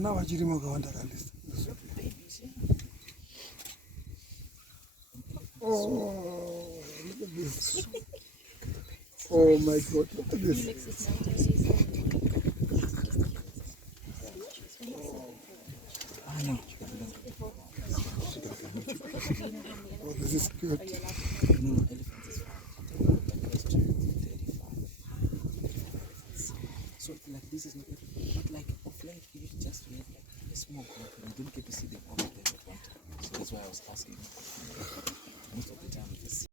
Vana vachirimo kawanda kalisa. Oh, look at this. Oh my God, look at this. Oh, this is good. No, elephants is fine. Like close to 35. So like this is not like of late you just have like a small group and you don't get to see them all of them at one time. So that's why I was asking. Most of the time